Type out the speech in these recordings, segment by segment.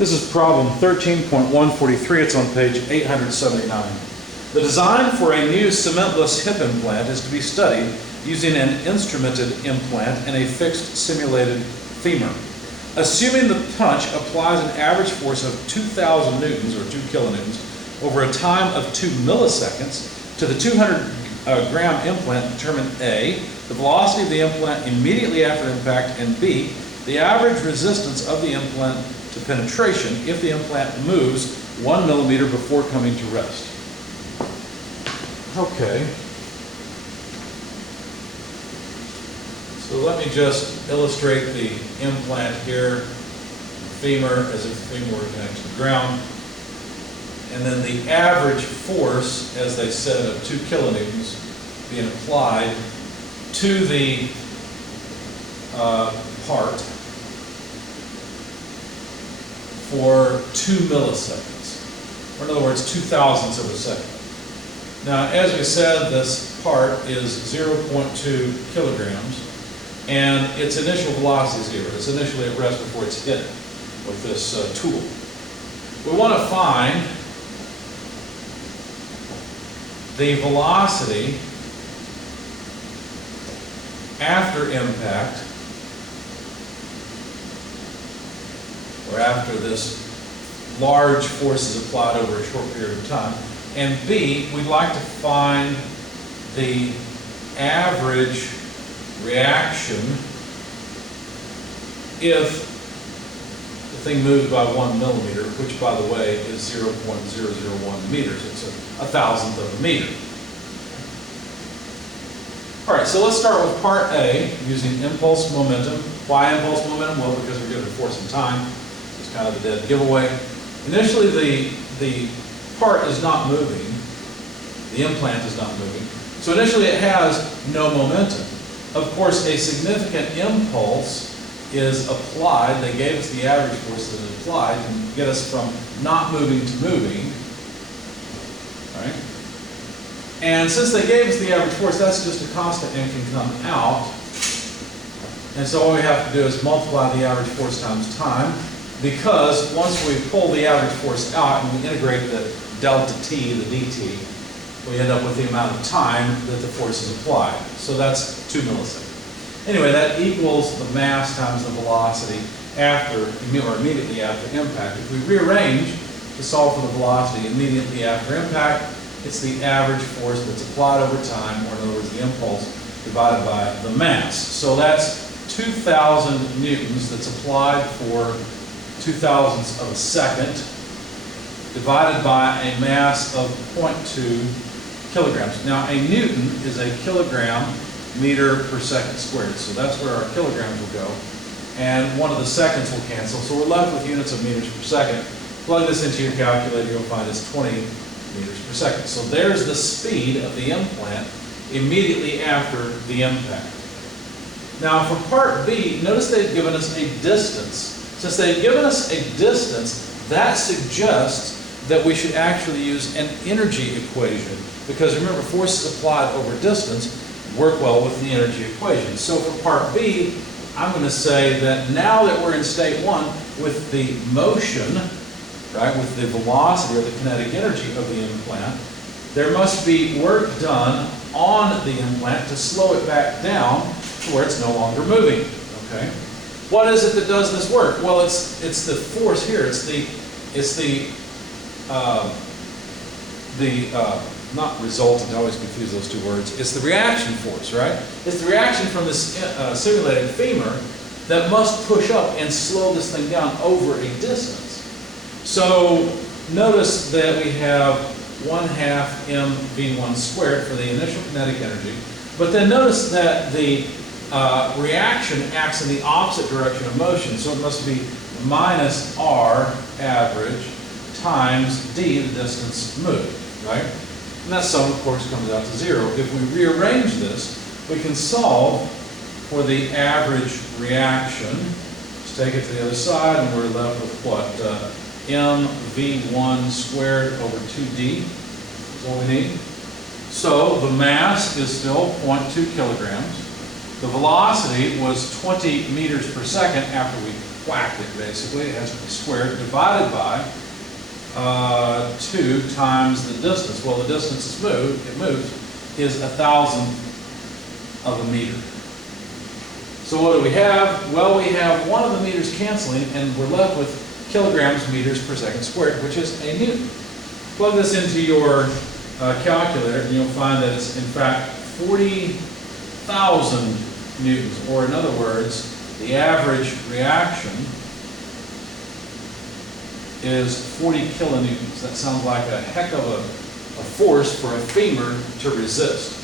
This is problem 13.143. It's on page 879. The design for a new cementless hip implant is to be studied using an instrumented implant and a fixed simulated femur. Assuming the punch applies an average force of 2,000 newtons or 2 kilonewtons over a time of 2 milliseconds to the 200 gram implant, determine A, the velocity of the implant immediately after impact, and B, the average resistance of the implant to penetration if the implant moves 1 millimeter before coming to rest. Okay. So let me just illustrate the implant here, femur as if the femur were connected to the ground, and then the average force, as they said, of 2 kilonewtons being applied to the part for 2 milliseconds, or in other words, 2 thousandths of a second. Now, as we said, this part is 0.2 kilograms, and its initial velocity is 0. It's initially at rest before it's hit with this tool. We want to find the velocity after impact, or after this large force is applied over a short period of time. And B, we'd like to find the average reaction if the thing moves by 1 millimeter, which, by the way, is 0.001 meters. It's a thousandth of a meter. All right, so let's start with part A, using impulse momentum. Why impulse momentum? Well, because we're given force and time. It's kind of a dead giveaway. Initially, the part is not moving. The implant is not moving. So initially, it has no momentum. Of course, a significant impulse is applied. They gave us the average force that is applied and get us from not moving to moving. Right? And since they gave us the average force, that's just a constant and can come out. And so all we have to do is multiply the average force times time, because once we pull the average force out and we integrate the delta t, the dt, we end up with the amount of time that the force is applied. So that's 2 milliseconds. Anyway, that equals the mass times the velocity after, or immediately after impact. If we rearrange to solve for the velocity immediately after impact, it's the average force that's applied over time, or in other words, the impulse divided by the mass. So that's 2,000 newtons that's applied for 2 thousandths of a second, divided by a mass of 0.2 kilograms. Now, a newton is a kilogram meter per second squared. So that's where our kilograms will go. And one of the seconds will cancel. So we're left with units of meters per second. Plug this into your calculator, you'll find it's 20 meters per second. So there's the speed of the implant immediately after the impact. Now for part B, notice they've given us a distance. Since they've given us a distance, that suggests that we should actually use an energy equation. Because remember, forces applied over distance work well with the energy equation. So for part B, I'm going to say that now that we're in state 1 with the motion, right, with the velocity or the kinetic energy of the implant, there must be work done on the implant to slow it back down to where it's no longer moving. Okay. What is it that does this work? Well, it's the force here. It's not resultant, I always confuse those two words. It's the reaction force, right? It's the reaction from this simulated femur that must push up and slow this thing down over a distance. So notice that we have 1/2 mv1 squared for the initial kinetic energy. But then notice that the reaction acts in the opposite direction of motion. So it must be minus r average times d, the distance moved, right? And that sum, of course, comes out to 0. If we rearrange this, we can solve for the average reaction. Let's take it to the other side, and we're left with what? mv1 squared over 2d is all we need. So the mass is still 0.2 kilograms. The velocity was 20 meters per second after we whacked it basically. It has to be squared, divided by 2 times the distance. Well, the distance is moved, it moves, is 1,000th of a meter. So what do we have? Well, we have one of the meters canceling, and we're left with kilograms meters per second squared, which is a newton. Plug this into your calculator, and you'll find that it's in fact 40,000 newtons, or in other words, the average reaction is 40 kilonewtons. That sounds like a heck of a force for a femur to resist.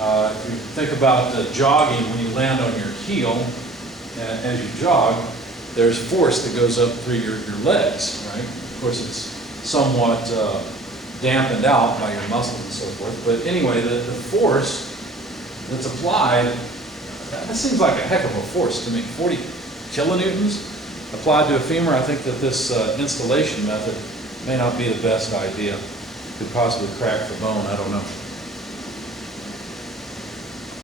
If you think about jogging, when you land on your heel as you jog, there's force that goes up through your legs, right? Of course, it's somewhat dampened out by your muscles and so forth. But anyway, the force that's applied, that seems like a heck of a force to me. 40 kilonewtons applied to a femur. I think that this installation method may not be the best idea. Could possibly crack the bone, I don't know.